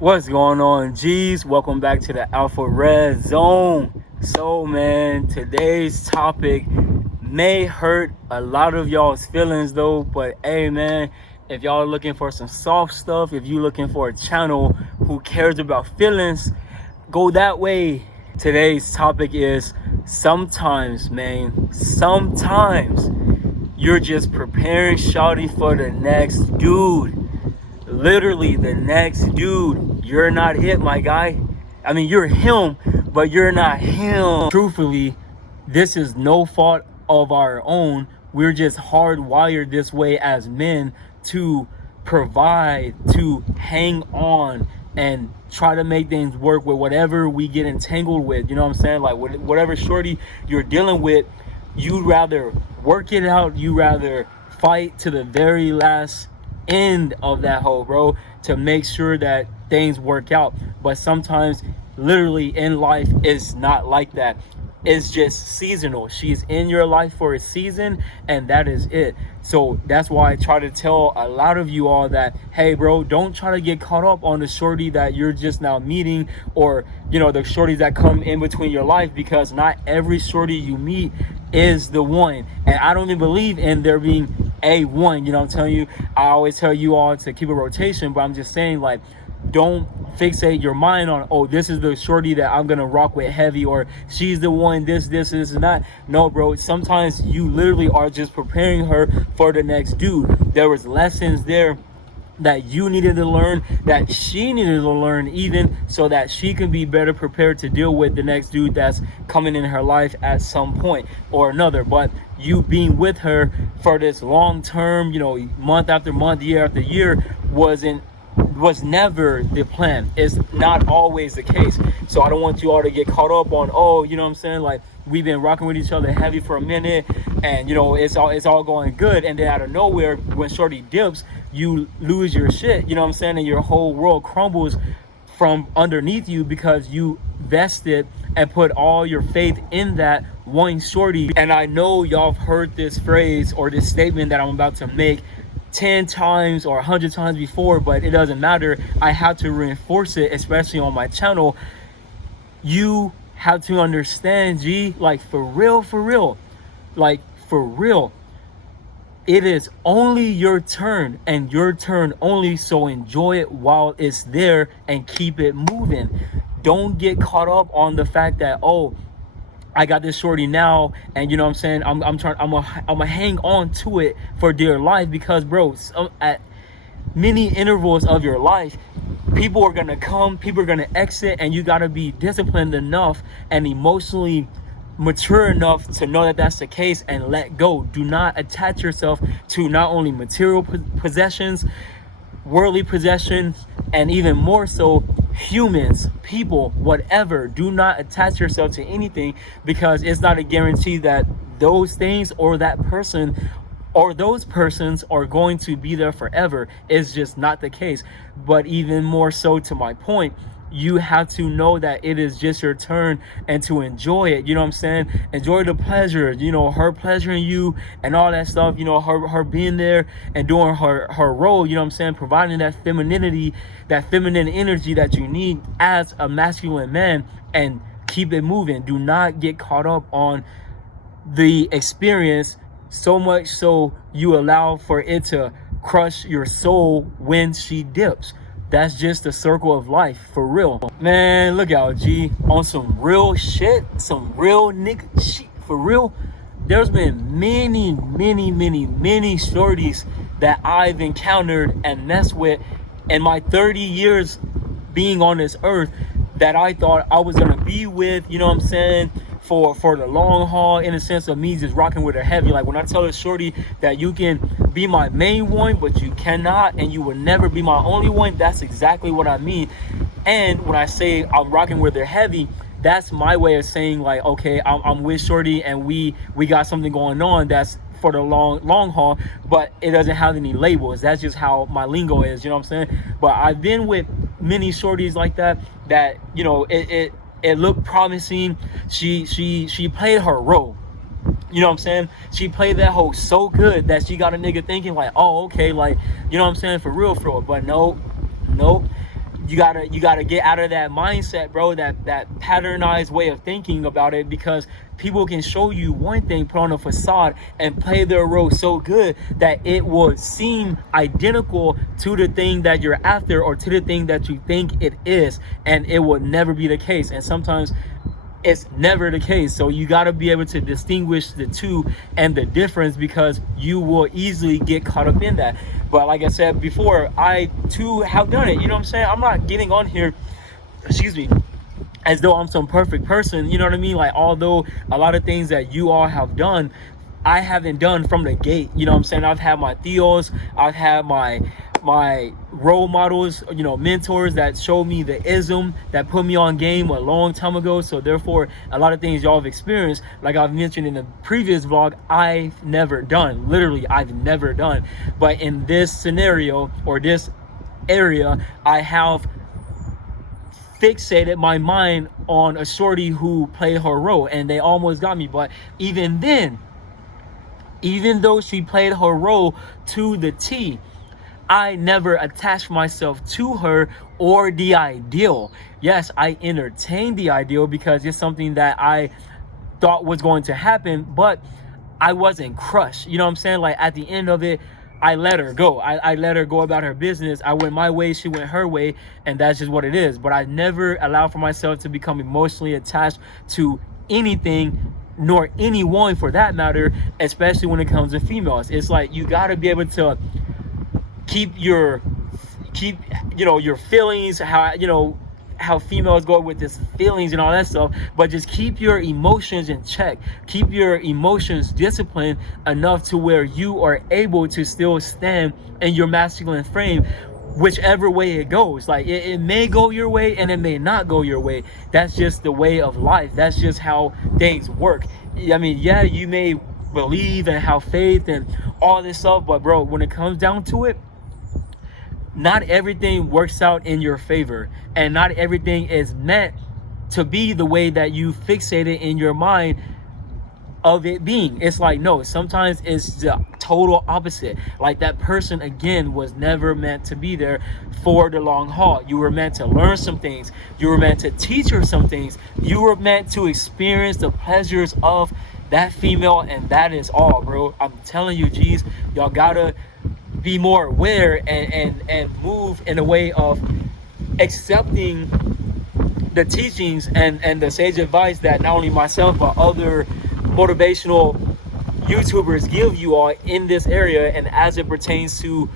What's going on, G's? Welcome back to the Alpha Red Zone. So, man, today's topic may hurt a lot of y'all's feelings, though. But hey, man, if y'all are looking for some soft stuff, if you're looking for a channel who cares about feelings, go that way. Today's topic is sometimes, man, sometimes you're just preparing shawty for the next dude. Literally the next dude. You're not it, my guy. I mean, you're him, but you're not him. Truthfully, this is no fault of our own. We're just hardwired this way as men to provide, to hang on and try to make things work with whatever we get entangled with. You know what I'm saying? Like whatever shorty you're dealing with, you'd rather work it out. You rather fight to the very last end of that hole, bro, to make sure that things work out. But sometimes literally in life it's not like that. It's just seasonal. She's in your life for a season and that is it. So that's why I try to tell a lot of you all that, hey bro, don't try to get caught up on the shorty that you're just now meeting, or the shorties that come in between your life, because not every shorty you meet is the one. And I don't even believe in there being a one. I'm telling you, I always tell you all to keep a rotation, but I'm just saying, like, don't fixate your mind on, oh, this is the shorty that I'm gonna rock with heavy, or she's the one, this and that. No, bro, sometimes you literally are just preparing her for the next dude. There was lessons there that you needed to learn, that she needed to learn, even so that she can be better prepared to deal with the next dude that's coming in her life at some point or another. But you being with her for this long term, month after month, year after year, was never the plan. It's not always the case. So I don't want you all to get caught up on, oh, you know what I'm saying, like, we've been rocking with each other heavy for a minute and it's all going good, and then out of nowhere when shorty dips, you lose your shit, you know what I'm saying, and your whole world crumbles from underneath you because you vested and put all your faith in that one shorty. And I know y'all have heard this phrase or this statement that I'm about to make 10 times or 100 times before, but it doesn't matter. I have to reinforce it, especially on my channel. You have to understand, G, like, for real, like, for real, it is only your turn and your turn only. So enjoy it while it's there and keep it moving. Don't get caught up on the fact that, oh, I got this shorty now, and you know what I'm saying, I'm gonna hang on to it for dear life, because bro, at many intervals of your life, people are gonna come, people are gonna exit, and you gotta be disciplined enough and emotionally mature enough to know that that's the case and let go. Do not attach yourself to not only material possessions, worldly possessions, and even more so humans, people, whatever. Do not attach yourself to anything, because it's not a guarantee that those things or that person or those persons are going to be there forever. It's just not the case. But even more so, to my point, you have to know that it is just your turn and to enjoy it. You know what I'm saying? Enjoy the pleasure, her pleasuring you and all that stuff, her being there and doing her role, you know what I'm saying? Providing that femininity, that feminine energy that you need as a masculine man, and keep it moving. Do not get caught up on the experience so much so you allow for it to crush your soul when she dips. That's just the circle of life, for real. Man, look out, G. On some real shit, some real nigga shit, for real. There's been many shorties that I've encountered and messed with in my 30 years being on this earth that I thought I was gonna be with, you know what I'm saying, for the long haul, in a sense of me just rocking with her heavy. Like, when I tell a shorty that you can be my main one, but you cannot and you will never be my only one, that's exactly what I mean. And when I say I'm rocking with her heavy, that's my way of saying, like, okay, I'm with shorty and we got something going on that's for the long haul, but it doesn't have any labels. That's just how my lingo is, you know what I'm saying? But I've been with many shorties like that it looked promising. She played her role. You know what I'm saying? She played that hoe so good that she got a nigga thinking like, oh, okay, like, you know what I'm saying, for real. But nope. you gotta get out of that mindset, bro, that patternized way of thinking about it, because people can show you one thing, put on a facade, and play their role so good that it will seem identical to the thing that you're after, or to the thing that you think it is, and it will never be the case. And sometimes it's never the case. So you got to be able to distinguish the two and the difference, because you will easily get caught up in that. But like I said before, I too have done it. You know what I'm saying? I'm not getting on here, excuse me, as though I'm some perfect person. You know what I mean? Like, although a lot of things that you all have done, I haven't done from the gate. You know what I'm saying? I've had my theos, I've had my role models, you know, mentors that showed me the ism, that put me on game a long time ago. So therefore, a lot of things y'all have experienced, like I've mentioned in the previous vlog, I've never done. Literally, I've never done. But in this scenario, or this area, I have fixated my mind on a shorty who played her role, and they almost got me. But even then, even though she played her role to the T, I never attached myself to her or the ideal. Yes, I entertained the ideal because it's something that I thought was going to happen, but I wasn't crushed. You know what I'm saying? Like, at the end of it, I let her go. I let her go about her business. I went my way, she went her way, and that's just what it is. But I never allowed for myself to become emotionally attached to anything, nor anyone for that matter, especially when it comes to females. It's like, you got to be able to keep your feelings, how females go with this feelings and all that stuff, but just keep your emotions in check. Keep your emotions disciplined enough to where you are able to still stand in your masculine frame, whichever way it goes. Like, it may go your way and it may not go your way. That's just the way of life. That's just how things work. I mean, yeah, you may believe and have faith and all this stuff, but bro, when it comes down to it, not everything works out in your favor, and not everything is meant to be the way that you fixate it in your mind of it being. It's like, no, sometimes it's the total opposite. Like, that person, again, was never meant to be there for the long haul. You were meant to learn some things. You were meant to teach her some things. You were meant to experience the pleasures of that female, and that is all, bro. I'm telling you, geez, y'all gotta be more aware and move in a way of accepting the teachings and the sage advice that not only myself but other motivational YouTubers give you all in this area, and as it pertains to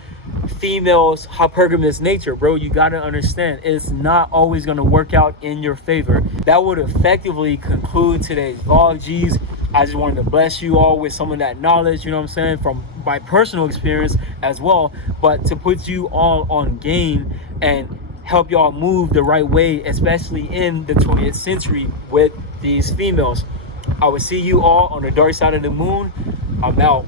females' hypergamous nature. Bro, you got to understand, it's not always going to work out in your favor. That would effectively conclude today's vlog, G's. I just wanted to bless you all with some of that knowledge, you know what I'm saying, from my personal experience as well, but to put you all on game and help y'all move the right way, especially in the 20th century with these females. I will see you all on the dark side of the moon. I'm out.